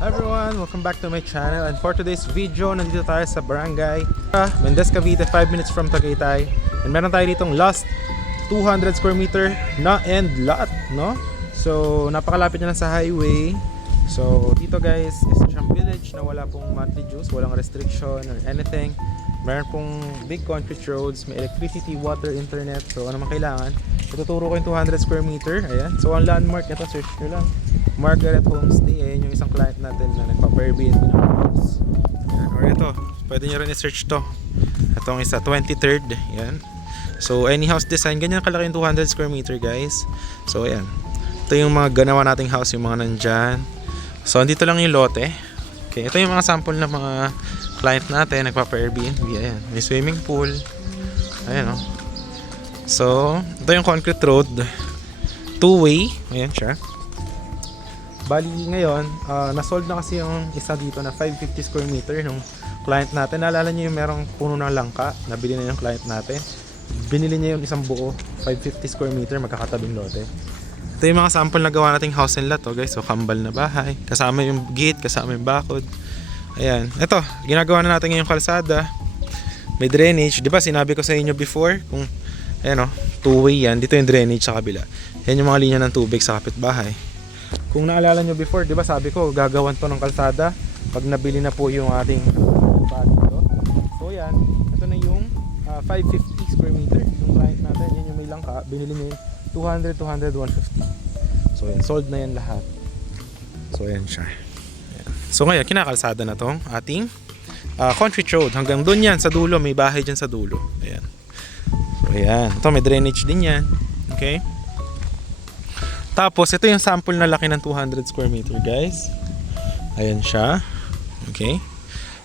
Hi everyone! Welcome back to my channel, and for today's video, nandito tayo sa barangay Mendez, Cavite, 5 minutes from Tagaytay. And meron tayo ditong last 200 square meter na end lot, no? So napakalapit na lang sa highway. So dito guys, isa siyang village na wala pong monthly dues, walang restriction or anything. Meron pong big concrete roads, may electricity, water, internet. So ano man kailangan, ituturo ko yung 200 square meter. Ayan. So ang landmark, ito search nyo lang, Margaret Homestay. Ayan yung isang client natin na nagpa-Airbnb ng house. Ayan. Or ito, pwede nyo rin i-search to. Itong isa, 23rd. Ayan. So any house design, ganyan kalaki yung 200 square meter guys. So ayan, ito yung mga ganawa nating house, yung mga nandyan. So andito lang yung lote. Okay, ito yung mga sample ng mga client natin, nagpapa-Airbnb. Ayan, may swimming pool. Ayan o. So, ito yung concrete road. Two-way. Ayan siya. Bali ngayon, nasold na kasi yung isa dito na 550 square meter ng client natin. Naalala nyo yung merong puno ng langka, nabili na yung client natin. Binili niya yung isang buo, 550 square meter, magkakatabing lote. Ito yung mga sample na gawa nating house and lot, oh guys. So kambal na bahay, kasama yung gate, kasama yung bakod. Ayan, ito, ginagawa na natin ngayong kalsada. May drainage, di ba sinabi ko sa inyo before, kung ayan oh, two-way yan, dito yung drainage sa kabila. Yan yung mga linya ng tubig sa kapitbahay. Kung naalala nyo before, di ba sabi ko gagawan to ng kalsada pag nabili na po yung ating dito. So yan, ito na yung 550 square meter yung client natin. Yan yung may langka, binili niya yung 200, 200, 150. So yan, sold na yan lahat. So yan siya. Ayan. So ngayon, kinakalsada na tong ating country road. Hanggang doon yan, sa dulo. May bahay dyan sa dulo. Ayan. So ayan. Ito, may drainage din yan. Okay. Tapos, ito yung sample na laki ng 200 square meter guys. Ayan siya. Okay.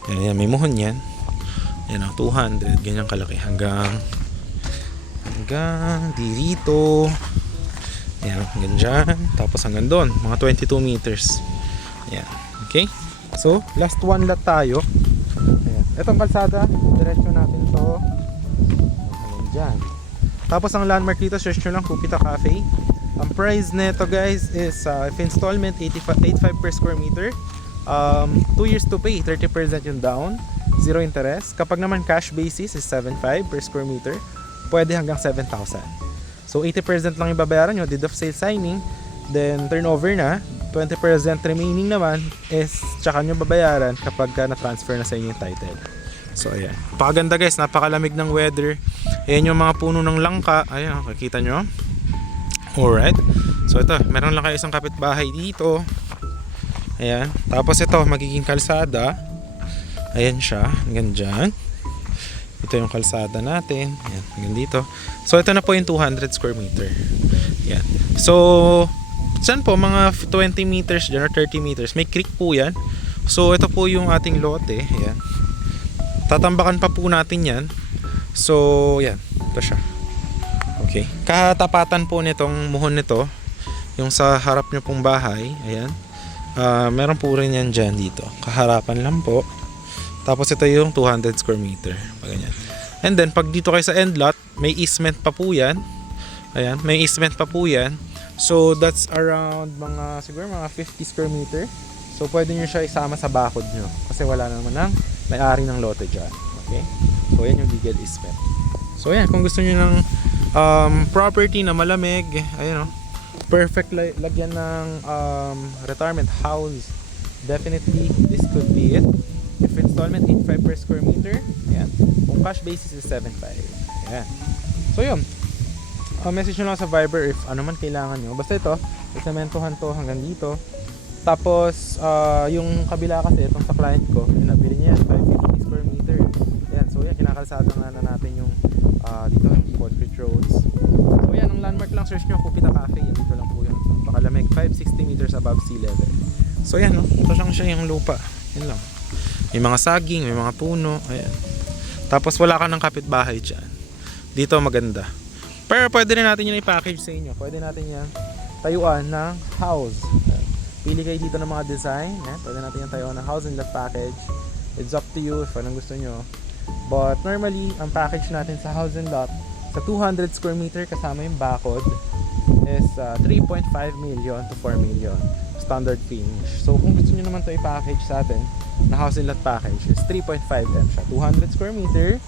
Ayan, ayan, may muhon yan. Ayan o, 200. Ganyan kalaki. Hanggang dito. Ayan, hanggang dyan. Tapos hanggang doon, mga 22 meters. Ayan, okay. So, last one lot tayo. Ayan, itong kalsada, diretso natin to hanggang dyan. Tapos ang landmark dito, search nyo lang, Cupita Cafe. Ang price neto guys is if installment 85 per square meter, 2 years to pay, 30% yung down, 0 interest. Kapag naman cash basis is 7.5 per square meter, pwede hanggang 7,000. So 80% lang yung babayaran nyo, deed of sale signing, then turnover na, 20% remaining naman is tsaka nyo babayaran kapag na-transfer na sa inyo yung title. So ayan, napakaganda guys, napakalamig ng weather. Ayan yung mga puno ng langka, ayan, makikita nyo. Alright, so ito, meron lang kayo isang kapitbahay dito. Ayan, tapos ito, magiging kalsada. Ayan siya, hanggang dyan. Ito yung kalsada natin. Ayan, hanggang dito. So ito na po yung 200 square meter. Ayan. So dyan po mga 20 meters dyan or 30 meters, may creek po yan. So ito po yung ating lote. Ayan. Tatambakan pa po natin yan. So yan, ito siya. Okay, katapatan po nitong muhon nito, yung sa harap nyo pong bahay. Ayan. Meron po rin yan dyan dito, kaharapan lang po. Tapos ito yung 200 square meter. Ganyan. And then pag dito kayo sa end lot, may easement pa po yan. Ayan, may easement pa po yan. So that's around mga siguro mga 50 square meter. So pwede nyo siya isama sa bakod nyo kasi wala naman ng may-ari ng lote dyan. Okay? So yan yung legal easement. So yan, kung gusto nyo ng property na malamig, ayun, perfect lagyan ng retirement house, definitely this could be it. If installment 85 per square meter, ayan. Kung cash basis is 7.5. Ayan. So yun, message nyo lang sa Viber if ano man kailangan nyo. Basta ito, sementohan to hanggang dito. Tapos yung kabila kasi, itong sa client ko, yung nabili niya yan, 550 square meter. Ayan, so yan, kinakalsada na natin yung dito yung concrete roads. So yan, ang landmark lang, search nyo, Cupita Cafe. Yan, dito lang po yun. Pakalamig, 560 meters above sea level. So yan, no? Ito lang siya yung lupa. Yan lang. May mga saging, may mga puno. Ayan. Tapos wala ka ng kapitbahay dyan. Dito maganda. Pero pwede rin natin yun i-package sa inyo. Pwede natin yan tayuan ng house. Pili kayo dito ng mga design. Pwede natin yan tayuan ng house and lot package. It's up to you if anong gusto nyo. But normally, ang package natin sa house and lot, sa 200 square meter kasama yung bakod, is 3.5 million to 4 million. standard finish. So kung gusto niyo naman to i-package sa atin na house and lot package is 3.5M siya, 200 square meter.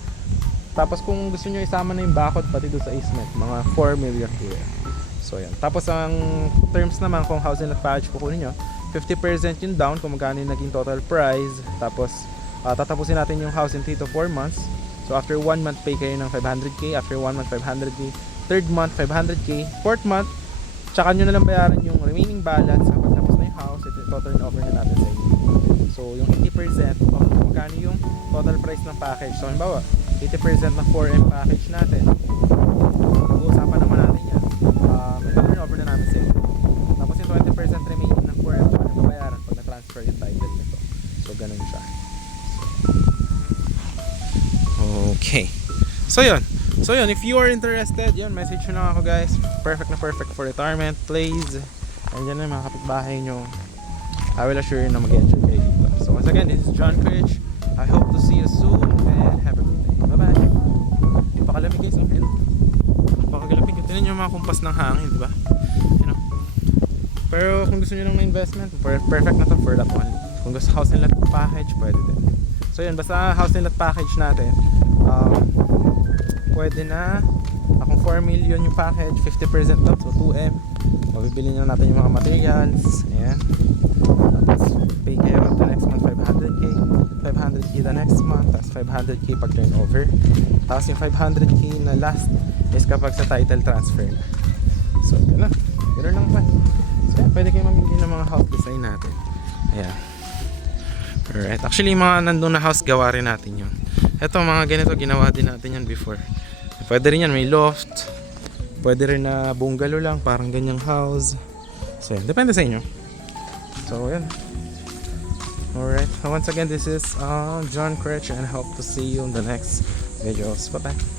Tapos kung gusto niyo isama na yung bakod pati doon sa easement, mga 4 million here. So yan. Tapos ang terms naman kung house and lot package kukunin niyo, 50% yung down kung magkano yung naging total price. Tapos tatapusin natin yung house in 3 to 4 months. So after 1 month pay kayo ng 500k, after 1 month 500k, third month 500k, fourth month tsaka nyo na lang bayaran yung remaining balance kapag tapos na yung house. Ito turn over na natin sa inyo. So yung 80% of magkano yung total price ng package. So halimbawa 80% ng 4M package natin, uusapan naman natin yan, ito turn over na natin sa inyo. Tapos yung 20% remaining ng 4M tsaka nyo bayaran pag na-transfer yung title nito. So ganun siya. Okay. So yun, if you are interested, yun, message nyo lang ako guys. Perfect na perfect for retirement place. Andiyan na yung mga kapitbahay nyo. I will assure you na mag-enjoy kayo dito. So once again, this is John Critch. I hope to see you soon and have a good day. Bye bye. Pakalamig guys, okay? Pakalamig. Tignan nyo yung mga kumpas ng hangin, di ba? You know? Pero kung gusto nyo lang na investment, perfect na to for that one. Kung gusto house and lot package, pwede din. So yun, basta house and lot package natin, pwede na akong 4 million yung package, 50% down, so 2M. Mabibili na natin yung mga materials. Ayan. Tapos pay kayo the next month 500k, 500k the next month, tapos 500k pag turnover. Tapos yung 500k na last is kapag sa title transfer na. So yun lang pa. So yan, pwede kayo mamili ng mga house design natin. Ayan. Alright, actually mga nandun na house gawa rin natin yun. Eto mga ganito ginawa din natin yan before. Pwede rin yan, may loft. Pwede rin na bungalow lang, parang ganyang house. So yan, depende sa inyo. So yan. Alright, so once again this is John Critch and I hope to see you in the next videos. Bye bye.